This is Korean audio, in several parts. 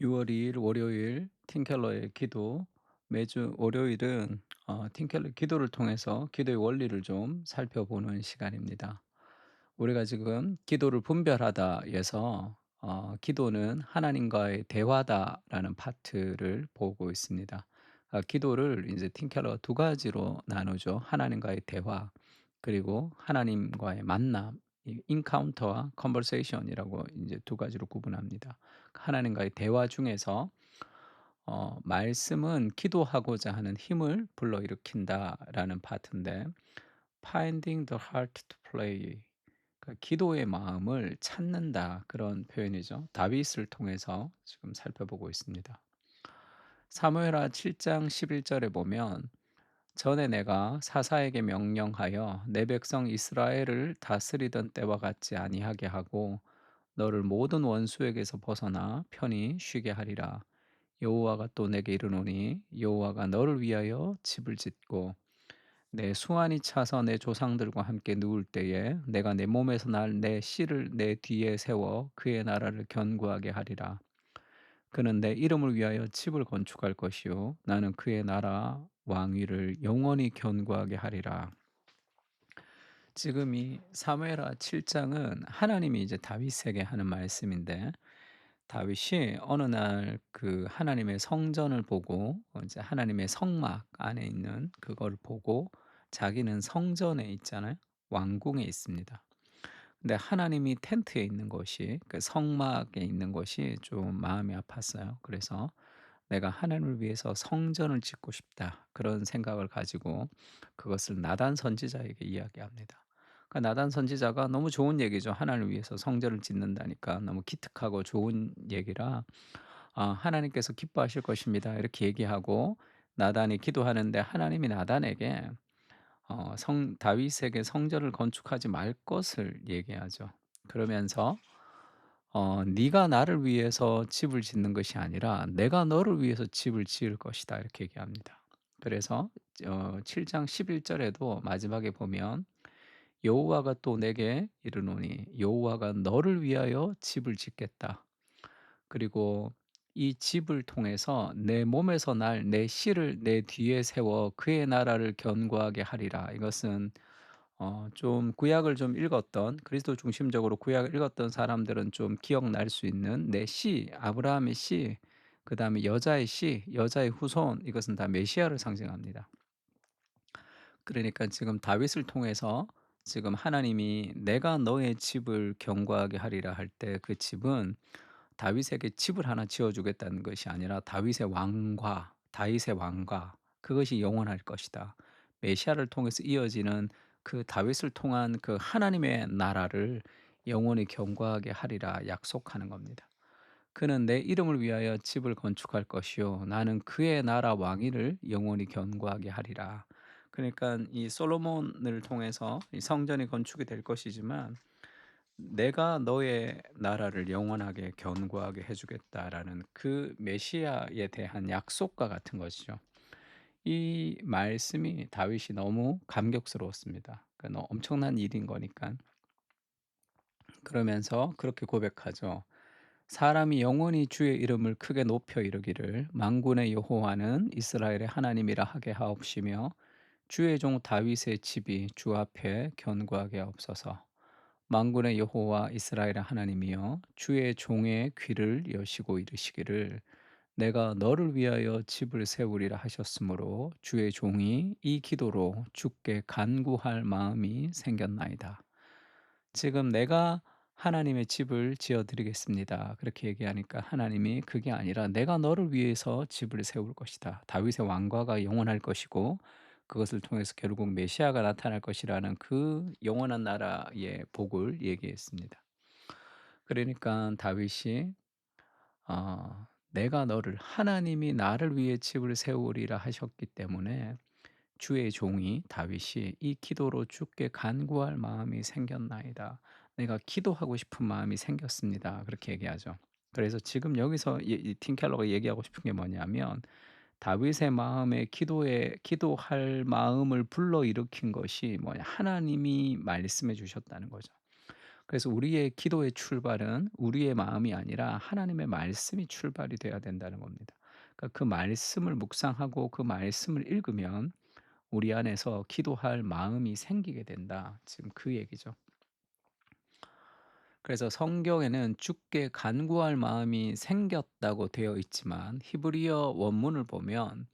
6월 2일 월요일 팀켈러의 기도. 매주 월요일은 팀켈러 기도를 통해서 기도의 원리를 좀 살펴보는 시간입니다. 우리가 지금 기도를 분별하다에서 기도는 하나님과의 대화다라는 파트를 보고 있습니다. 기도를 이제 팀켈러가 두 가지로 나누죠. 하나님과의 대화, 그리고 하나님과의 만남, 이 인카운터와 컨버세이션이라고 이제 두 가지로 구분합니다. 하나님과의 대화 중에서 말씀은 기도하고자 하는 힘을 불러일으킨다라는 파트인데, finding the heart to pray, 기도의 마음을 찾는다, 그런 표현이죠. 다윗을 통해서 지금 살펴보고 있습니다. 사무엘하 7장 11절에 보면, 전에 내가 사사에게 명령하여 내 백성 이스라엘을 다스리던 때와 같지 아니하게 하고 너를 모든 원수에게서 벗어나 편히 쉬게 하리라. 여호와가 또 내게 이르노니 여호와가 너를 위하여 집을 짓고 내 수완이 차서 내 조상들과 함께 누울 때에 내가 내 몸에서 날 내 씨를 내 뒤에 세워 그의 나라를 견고하게 하리라. 그는 내 이름을 위하여 집을 건축할 것이요 나는 그의 나라 왕위를 영원히 견고하게 하리라. 지금 이 사무엘하 7장은 하나님이 이제 다윗에게 하는 말씀인데, 다윗이 어느 날 그 하나님의 성전을 보고 이제 하나님의 성막 안에 있는 그걸 보고, 자기는 성전에 있잖아요. 왕궁에 있습니다. 근데 하나님이 텐트에 있는 것이, 그 성막에 있는 것이 좀 마음이 아팠어요. 그래서 '내가 하나님을 위해서 성전을 짓고 싶다.' 그런 생각을 가지고 그것을 나단 선지자에게 이야기합니다. 나단 선지자가 너무 좋은 얘기죠. 하나님을 위해서 성전을 짓는다니까 너무 기특하고 좋은 얘기라 하나님께서 기뻐하실 것입니다." 이렇게 얘기하고 나단이 기도하는데, 하나님이 나단에게 성 다윗에게 성전을 건축하지 말 것을 얘기하죠. 그러면서 "네가 나를 위해서 집을 짓는 것이 아니라 내가 너를 위해서 집을 지을 것이다." 이렇게 얘기합니다. 그래서 7장 11 절에도 마지막에 보면 "여호와가 또 내게 이르노니 여호와가 너를 위하여 집을 짓겠다. 그리고 이 집을 통해서 내 몸에서 날 내 씨를 내 뒤에 세워 그의 나라를 견고하게 하리라." 이것은 좀 구약을 좀 읽었던, 그리스도 중심적으로 구약을 읽었던 사람들은 좀 기억날 수 있는 내 씨, 아브라함의 씨, 그다음에 여자의 씨, 여자의 후손, 이것은 다 메시아를 상징합니다. 그러니까 지금 다윗을 통해서 지금 하나님이 "내가 너의 집을 견고하게 하리라." 할 때 그 집은 다윗에게 집을 하나 지어 주겠다는 것이 아니라 다윗의 왕과 그것이 영원할 것이다. 메시아를 통해서 이어지는 그 다윗을 통한 그 하나님의 나라를 영원히 견고하게 하리라 약속하는 겁니다. "그는 내 이름을 위하여 집을 건축할 것이요 나는 그의 나라 왕위를 영원히 견고하게 하리라." 그러니까 이 솔로몬을 통해서 이 성전이 건축이 될 것이지만, "내가 너의 나라를 영원하게 견고하게 해 주겠다."라는 그 메시아에 대한 약속과 같은 것이죠. 이 말씀이 다윗이 너무 감격스러웠습니다. 너 엄청난 일인 거니까 그러면서 그렇게 고백하죠. "사람이 영원히 주의 이름을 크게 높여 이르기를 만군의 여호와는 이스라엘의 하나님이라 하게 하옵시며 주의 종 다윗의 집이 주 앞에 견고하게 하옵소서. 만군의 여호와 이스라엘의 하나님이여 주의 종의 귀를 여시고 이르시기를 내가 너를 위하여 집을 세우리라 하셨으므로 주의 종이 이 기도로 주께 간구할 마음이 생겼나이다." 지금 "내가 하나님의 집을 지어 드리겠습니다." 그렇게 얘기하니까 하나님이 "그게 아니라 내가 너를 위해서 집을 세울 것이다. 다윗의 왕과가 영원할 것이고 그것을 통해서 결국 메시아가 나타날 것이라는 그 영원한 나라의 복을 얘기했습니다. 그러니까 다윗이 내가 너를 하나님이 나를 위해 집을 세우리라 하셨기 때문에 주의 종이 다윗이 이 기도로 주께 간구할 마음이 생겼나이다. 내가 기도하고 싶은 마음이 생겼습니다. 그렇게 얘기하죠. 그래서 지금 여기서 이 틴켈러가 얘기하고 싶은 게 뭐냐면, 다윗의 마음에 기도할 마음을 불러일으킨 것이 뭐냐? 하나님이 말씀해 주셨다는 거죠. 그래서 우리의 기도의 출발은 우리의 마음이 아니라 하나님의 말씀이 출발이 돼야 된다는 겁니다. 그러니까 그 말씀을 묵상하고 그 말씀을 읽으면 우리 안에서 기도할 마음이 생기게 된다. 지금 그 얘기죠. 그래서 성경에는 주께 간구할 마음이 생겼다고 되어 있지만 히브리어 원문을 보면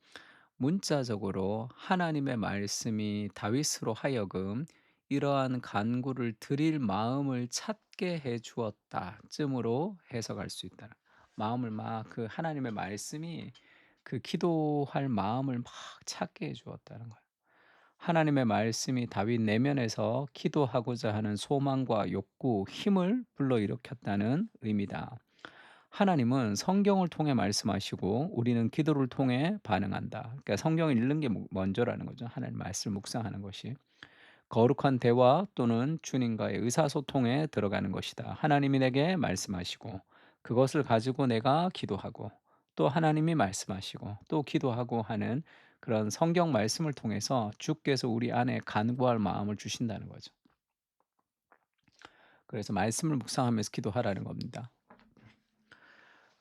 문자적으로 하나님의 말씀이 다윗으로 하여금 이러한 간구를 드릴 마음을 찾게 해 주었다 쯤으로 해석할 수 있다. 마음을 막 그 하나님의 말씀이 그 기도할 마음을 막 찾게 해 주었다는 거예요. 하나님의 말씀이 다윗 내면에서 기도하고자 하는 소망과 욕구, 힘을 불러일으켰다는 의미다. 하나님은 성경을 통해 말씀하시고 우리는 기도를 통해 반응한다. 그러니까 성경을 읽는 게 먼저라는 거죠. 하나님 말씀을 묵상하는 것이. 거룩한 대화 또는 주님과의 의사소통에 들어가는 것이다. 하나님이 내게 말씀하시고 그것을 가지고 내가 기도하고 또 하나님이 말씀하시고 또 기도하고 하는 그런 성경 말씀을 통해서 주께서 우리 안에 간구할 마음을 주신다는 거죠. 그래서 말씀을 묵상하면서 기도하라는 겁니다.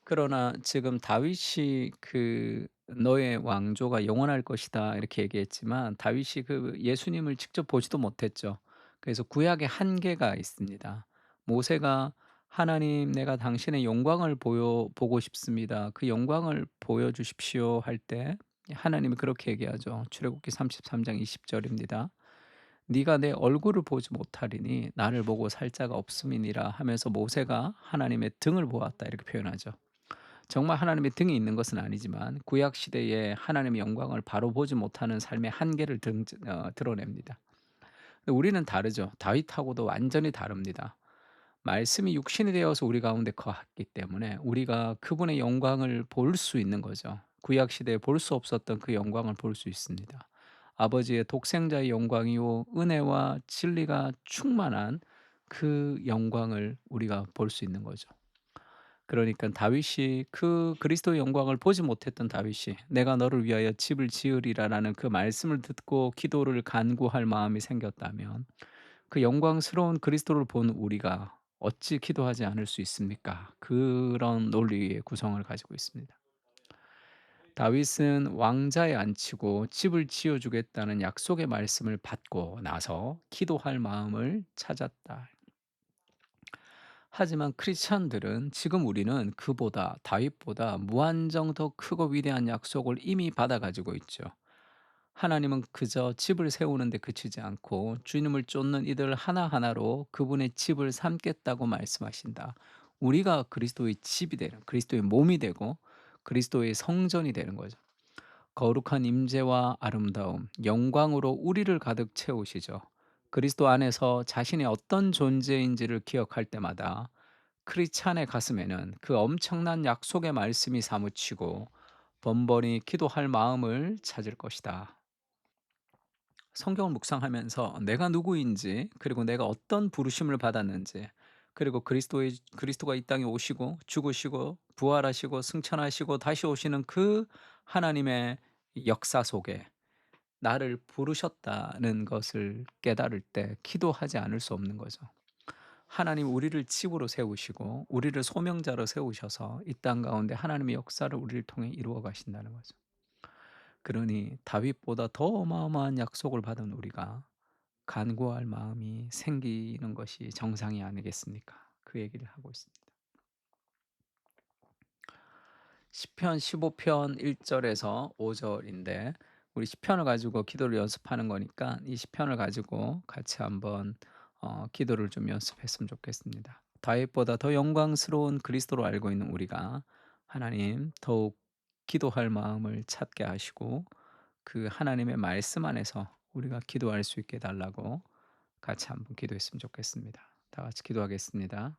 그러나 지금 다윗이 그 "너의 왕조가 영원할 것이다." 이렇게 얘기했지만 다윗이 그 예수님을 직접 보지도 못했죠. 그래서 구약에 한계가 있습니다. 모세가 "하나님 내가 당신의 영광을 보고 싶습니다. 그 영광을 보여 주십시오." 할 때 하나님이 그렇게 얘기하죠. 출애굽기 33장 20 절입니다. "네가 내 얼굴을 보지 못하리니 나를 보고 살 자가 없음이니라." 하면서 모세가 하나님의 등을 보았다 이렇게 표현하죠. 정말 하나님의 등이 있는 것은 아니지만 구약 시대에 하나님의 영광을 바로 보지 못하는 삶의 한계를 드러냅니다. 근데 우리는 다르죠. 다윗하고도 완전히 다릅니다. 말씀이 육신이 되어서 우리 가운데 거했기 때문에 우리가 그분의 영광을 볼 수 있는 거죠. 구약 시대에 볼 수 없었던 그 영광을 볼 수 있습니다. 아버지의 독생자의 영광이요 은혜와 진리가 충만한 그 영광을 우리가 볼 수 있는 거죠. 그러니까 다윗이 그 그리스도의 영광을 보지 못했던 다윗이 "내가 너를 위하여 집을 지으리라."라는 그 말씀을 듣고 기도를 간구할 마음이 생겼다면 그 영광스러운 그리스도를 본 우리가 어찌 기도하지 않을 수 있습니까? 그런 논리의 구성을 가지고 있습니다. 다윗은 왕자에 앉히고 집을 지어 주겠다는 약속의 말씀을 받고 나서 기도할 마음을 찾았다. 하지만 크리스천들은 지금 우리는 그보다 다윗보다 무한정 더 크고 위대한 약속을 이미 받아 가지고 있죠. 하나님은 그저 집을 세우는 데 그치지 않고 주님을 쫓는 이들 하나하나로 그분의 집을 삼겠다고 말씀하신다. 우리가 그리스도의 집이 되는 그리스도의 몸이 되고 그리스도의 성전이 되는 거죠. 거룩한 임재와 아름다움, 영광으로 우리를 가득 채우시죠. 그리스도 안에서 자신이 어떤 존재인지를 기억할 때마다 크리스찬의 가슴에는 그 엄청난 약속의 말씀이 사무치고 번번이 기도할 마음을 찾을 것이다. 성경을 묵상하면서 내가 누구인지, 그리고 내가 어떤 부르심을 받았는지, 그리고 그리스도가 이 땅에 오시고 죽으시고 부활하시고 승천하시고 다시 오시는 그 하나님의 역사 속에 나를 부르셨다는 것을 깨달을 때 기도하지 않을 수 없는 거죠. 하나님 우리를 집으로 세우시고 우리를 소명자로 세우셔서 이 땅 가운데 하나님의 역사를 우리를 통해 이루어 가신다는 거죠. 그러니 다윗보다 더 어마어마한 약속을 받은 우리가 간구할 마음이 생기는 것이 정상이 아니겠습니까? 그 얘기를 하고 있습니다. 시편 15편 1 절에서 5 절인데 우리 시편을 가지고 기도를 연습하는 거니까 이 시편을 가지고 같이 한번 기도를 좀 연습했으면 좋겠습니다. 다윗보다 더 영광스러운 그리스도로 알고 있는 우리가 하나님 더욱 기도할 마음을 찾게 하시고 그 하나님의 말씀 안에서 우리가 기도할 수 있게 해 달라고 같이 한번 기도했으면 좋겠습니다. 다 같이 기도하겠습니다.